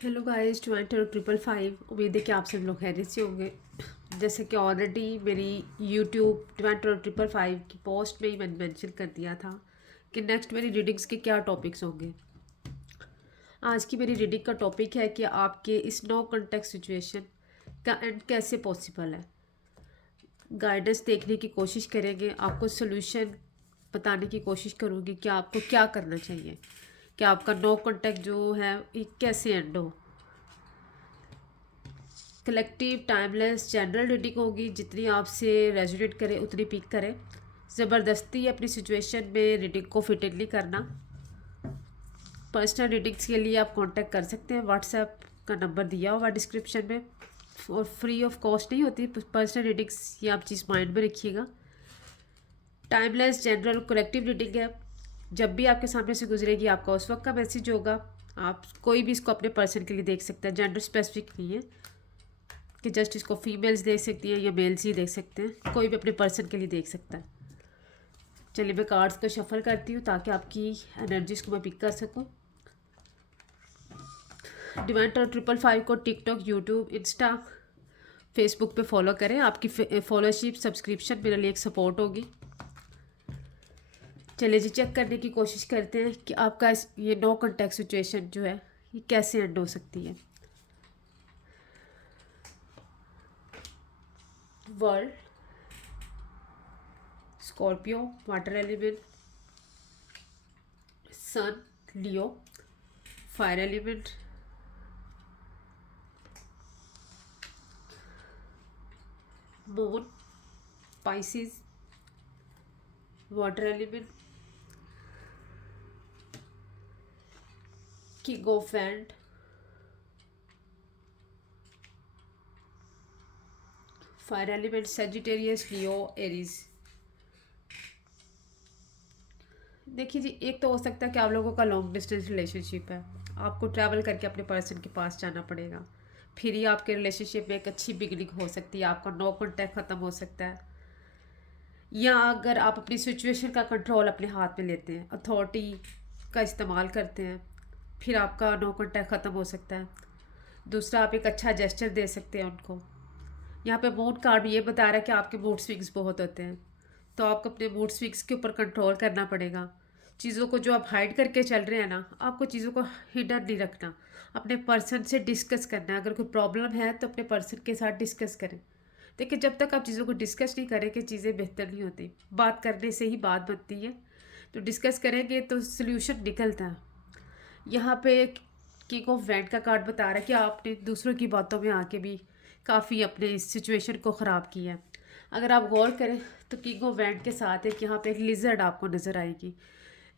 Hello guys 20 और 555। उम्मीद है कि आप सब लोग खैरियत से होंगे। जैसे कि ऑलरेडी मेरी यूट्यूब 20 और 555 की पोस्ट में ही मैंने मेंशन कर दिया था कि नेक्स्ट मेरी रीडिंग्स के क्या टॉपिक्स होंगे। आज की मेरी रीडिंग का टॉपिक है कि आपके इस नो कॉन्टेक्स्ट सिचुएशन का एंड कैसे पॉसिबल है। गाइडेंस देखने की कोशिश करेंगे, आपको सोल्यूशन बताने की कोशिश करूँगी कि आपको क्या करना चाहिए कि आपका नो कॉन्टेक्ट जो है ये कैसे एंड हो। कलेक्टिव टाइमलेस जनरल रीडिंग होगी, जितनी आपसे रेजोनेट करे उतनी पिक करें। ज़बरदस्ती अपनी सिचुएशन में रीडिंग को फिट इन नहीं करना। पर्सनल रीडिंग्स के लिए आप कांटेक्ट कर सकते हैं, व्हाट्सएप का नंबर दिया हुआ डिस्क्रिप्शन में। और फ्री ऑफ कॉस्ट नहीं होती पर्सनल रीडिंग्स, ये आप चीज़ माइंड में रखिएगा। टाइमलेस जनरल कलेक्टिव रीडिंग है, जब भी आपके सामने से गुजरेगी आपका उस वक्त का मैसेज होगा। आप कोई भी इसको अपने पर्सन के लिए देख सकते हैं, जेंडर स्पेसिफिक नहीं है कि जस्ट इसको फीमेल्स देख सकती हैं या मेल्स ही देख सकते हैं, कोई भी अपने पर्सन के लिए देख सकता है। चलिए मैं कार्ड्स को शफल करती हूँ ताकि आपकी एनर्जीज को मैं पिक कर सकूँ। डिवाइन और 555 को टिकटॉक, यूट्यूब, इंस्टा, फेसबुक पे फॉलो करें। आपकी फॉलोशिप सब्सक्रिप्शन मेरे लिए एक सपोर्ट होगी। चलिए जी चेक करने की कोशिश करते हैं कि आपका ये नो कॉन्टैक्ट सिचुएशन जो है ये कैसे एंड हो सकती है। World, Scorpio, water element, sun, Leo, fire element, moon, Pisces, water element, king of end, fire element, Sagittarius, Leo, Aries. देखिए जी, एक तो हो सकता है कि आप लोगों का लॉन्ग डिस्टेंस रिलेशनशिप है, आपको ट्रैवल करके अपने पर्सन के पास जाना पड़ेगा, फिर ही आपके रिलेशनशिप में एक अच्छी बिगनिंग हो सकती है, आपका नो कॉन्टैक्ट ख़त्म हो सकता है। या अगर आप अपनी सिचुएशन का कंट्रोल अपने हाथ में लेते हैं, अथॉरिटी का इस्तेमाल करते हैं, फिर आपका नो कॉन्टैक्ट ख़त्म हो सकता है। दूसरा, आप एक अच्छा जेस्चर दे सकते हैं उनको। यहाँ पे मूड कार्ड ये बता रहा है कि आपके मूड स्विंग्स बहुत होते हैं, तो आपको अपने मूड स्विंग्स के ऊपर कंट्रोल करना पड़ेगा। चीज़ों को जो आप हाइड करके चल रहे हैं ना, आपको चीज़ों को हिडन नहीं रखना, अपने पर्सन से डिस्कस करना है। अगर कोई प्रॉब्लम है तो अपने पर्सन के साथ डिस्कस करें। देखिए, जब तक आप चीज़ों को डिस्कस नहीं करेंगे चीज़ें बेहतर नहीं होती, बात करने से ही बात बनती है। तो डिस्कस करेंगे तो सोल्यूशन निकलता है। यहाँ पे किंग ऑफ वैंड का कार्ड बता रहा है कि आपने दूसरों की बातों में आके भी काफ़ी अपने इस सिचुएशन को ख़राब किया है। अगर आप गौर करें तो किंग ऑफ वैंड के साथ एक यहाँ पे एक लिजर्ड आपको नज़र आएगी।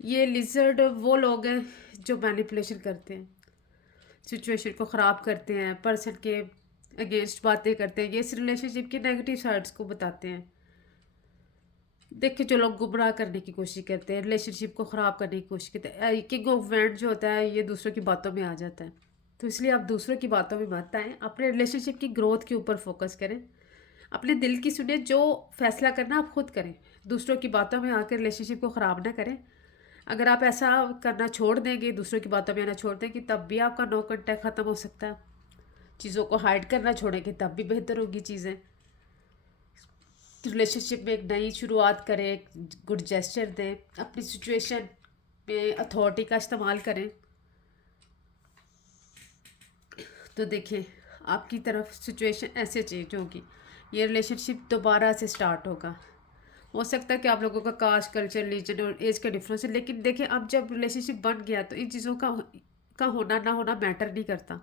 ये लिजर्ड वो लोग हैं जो मैनिपुलेशन करते हैं, सिचुएशन को ख़राब करते हैं, पर्सन के अगेंस्ट बातें करते हैं, ये इस रिलेशनशिप की नेगेटिव साइड्स को बताते हैं। देखिए, जो लोग गुमराह करने की कोशिश करते हैं, रिलेशनशिप को ख़राब करने की कोशिश करते हैं, किंग ऑफ वैंड जो होता है ये दूसरों की बातों में आ जाता है। तो इसलिए आप दूसरों की बातों में मत आएँ, अपने रिलेशनशिप की ग्रोथ के ऊपर फोकस करें, अपने दिल की सुने, जो फैसला करना आप खुद करें, दूसरों की बातों में आकर रिलेशनशिप को ख़राब ना करें। अगर आप ऐसा करना छोड़ देंगे, दूसरों की बातों में आना छोड़ देंगे, तब भी आपका नो कॉन्टैक्ट ख़त्म हो सकता है। चीज़ों को हाइड करना छोड़ेंगे तब भी बेहतर होगी चीज़ें। रिलेशनशिप में एक नई शुरुआत करें, एक गुड जेस्चर दें, अपनी सिचुएशन में अथॉरिटी का इस्तेमाल करें। तो देखिए, आपकी तरफ सिचुएशन ऐसे चेंज होगी, ये रिलेशनशिप दोबारा से स्टार्ट होगा। हो सकता है कि आप लोगों का कास्ट, कल्चर, रिलीजन और एज का डिफरेंस है, लेकिन देखिए अब जब रिलेशनशिप बन गया तो इन चीज़ों का होना ना होना मैटर नहीं करता।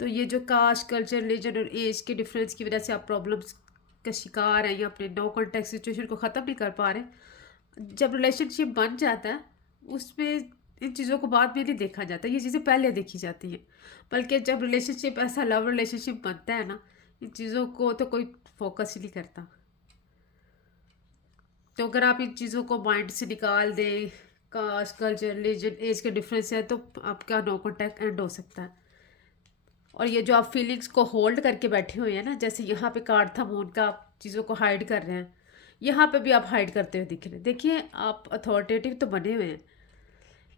तो ये जो कास्ट, कल्चर, रिलीजन और एज के डिफरेंस की वजह से आप प्रॉब्लम्स का शिकार हैं या अपने नो कॉन्टैक्ट सिचुएशन को ख़त्म नहीं कर पा रहे, जब रिलेशनशिप बन जाता है उसमें इन चीज़ों को बाद में नहीं देखा जाता, ये चीज़ें पहले देखी जाती हैं। बल्कि जब रिलेशनशिप ऐसा लव रिलेशनशिप बनता है ना, इन चीज़ों को तो कोई फोकस ही नहीं करता। तो अगर आप इन चीज़ों को माइंड से निकाल दें, कास्ट, कल्चर, रिलीजन, एज के डिफरेंस है, तो आपका नो कॉन्टैक्ट एंड हो सकता है। और ये जो आप फीलिंग्स को होल्ड करके बैठे हुए हैं ना, जैसे यहाँ पे कार्ड था मून का, आप चीज़ों को हाइड कर रहे हैं, यहाँ पे भी आप हाइड करते हुए दिख रहे हैं। देखिए, आप अथॉरिटेटिव तो बने हुए हैं,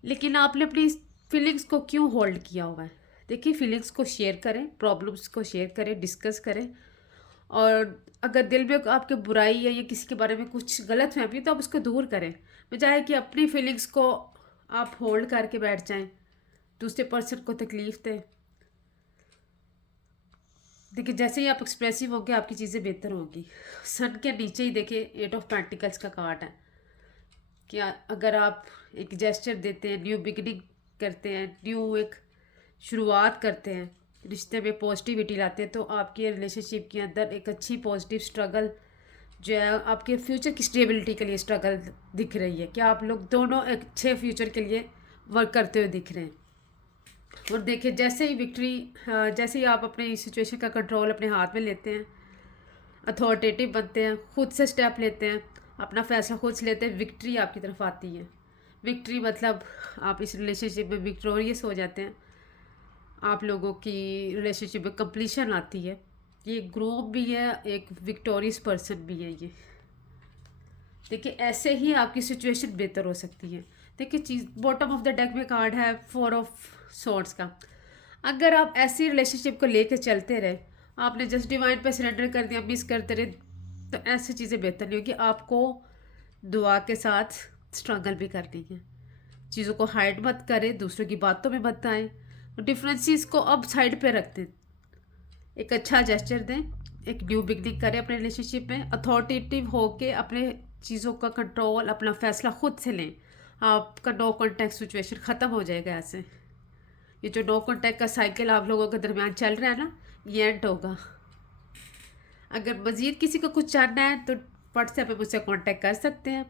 लेकिन आपने अपनी फीलिंग्स को क्यों होल्ड किया हुआ है? देखिए, फीलिंग्स को शेयर करें, प्रॉब्लम्स को शेयर करें, डिस्कस करें। और अगर दिल में आपके बुराई है या किसी के बारे में कुछ गलत फहमी तो आप उसको दूर करें, बजाय कि अपनी फीलिंग्स को आप होल्ड करके बैठ जाएं, दूसरे पर्सन को तकलीफ दें। देखिए, जैसे ही आप एक्सप्रेसिव होंगे आपकी चीज़ें बेहतर होंगी। सन के नीचे ही देखिए 8 ऑफ पेंटिकल्स का कार्ड है कि अगर आप एक जेस्चर देते हैं, न्यू बिगिनिंग करते हैं, न्यू एक शुरुआत करते हैं, रिश्ते में पॉजिटिविटी लाते हैं, तो आपके रिलेशनशिप के अंदर एक अच्छी पॉजिटिव स्ट्रगल जो है आपके फ्यूचर की स्टेबिलिटी के लिए स्ट्रगल दिख रही है कि आप लोग दोनों एक अच्छे फ्यूचर के लिए वर्क करते हुए दिख रहे हैं। और देखिए, जैसे ही विक्ट्री, जैसे ही आप अपने सिचुएशन का कंट्रोल अपने हाथ में लेते हैं, अथॉरिटेटिव बनते हैं, खुद से स्टेप लेते हैं, अपना फैसला खुद से लेते हैं, विक्ट्री आपकी तरफ आती है। विक्ट्री मतलब आप इस रिलेशनशिप में विक्टोरियस हो जाते हैं, आप लोगों की रिलेशनशिप में कंप्लीशन आती है। ये ग्रूम भी है, एक विक्टोरियस पर्सन भी है ये। देखिए, ऐसे ही आपकी सिचुएशन बेहतर हो सकती है। देखिए, चीज़ बॉटम ऑफ द डेक में कार्ड है 4 ऑफ सोर्ड्स का। अगर आप ऐसी रिलेशनशिप को लेकर चलते रहे, आपने जस्ट डिवाइन पे सरेंडर कर दिया, मिस करते रहे, तो ऐसी चीज़ें बेहतर नहीं होगी। आपको दुआ के साथ स्ट्रगल भी करनी है। चीज़ों को हाइड मत करें, दूसरों की बातों में मत आएँ, डिफरेंसेस को अब साइड पे रख दें, एक अच्छा जेस्चर दें, एक न्यू बिगनिंग करें अपने रिलेशनशिप में, अथॉरिटेटिव होके अपने चीज़ों का कंट्रोल, अपना फैसला खुद से लें। आपका नो कॉन्टैक्ट सिचुएशन ख़त्म हो जाएगा ऐसे। ये जो नो कॉन्टैक्ट का साइकिल आप लोगों के दरमियान चल रहा है ना, ये एंड होगा। अगर मज़ीद किसी को कुछ जानना है तो व्हाट्सएप पे मुझसे कांटेक्ट कर सकते हैं।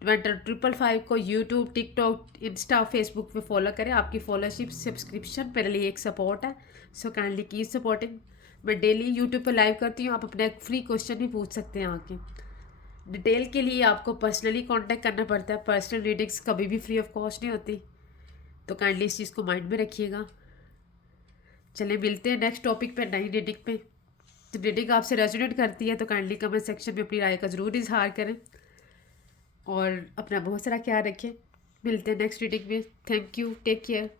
ट्वेंटर 555 को यूट्यूब, टिकटॉक, इंस्टा, फेसबुक पे फॉलो करें। आपकी फॉलोशिप सब्सक्रिप्शन मेरे लिए एक सपोर्ट है, सो काइंडली कीप सपोर्टिंग। मैं डेली यूट्यूब पे लाइव करती हूँ, आप अपना एक फ्री क्वेश्चन भी पूछ सकते हैं आके। डिटेल के लिए आपको पर्सनली कांटेक्ट करना पड़ता है, पर्सनल रीडिंग्स कभी भी फ्री ऑफ कॉस्ट नहीं होती, तो काइंडली इस चीज़ को माइंड में रखिएगा। चलिए, मिलते हैं नेक्स्ट टॉपिक पे, नई रीडिंग पे। तो रीडिंग आपसे रेजोनेट करती है तो काइंडली कमेंट सेक्शन में अपनी राय का ज़रूर इजहार करें और अपना बहुत सारा ख्याल रखें। मिलते हैं नेक्स्ट रीडिंग में। Thank you, take care.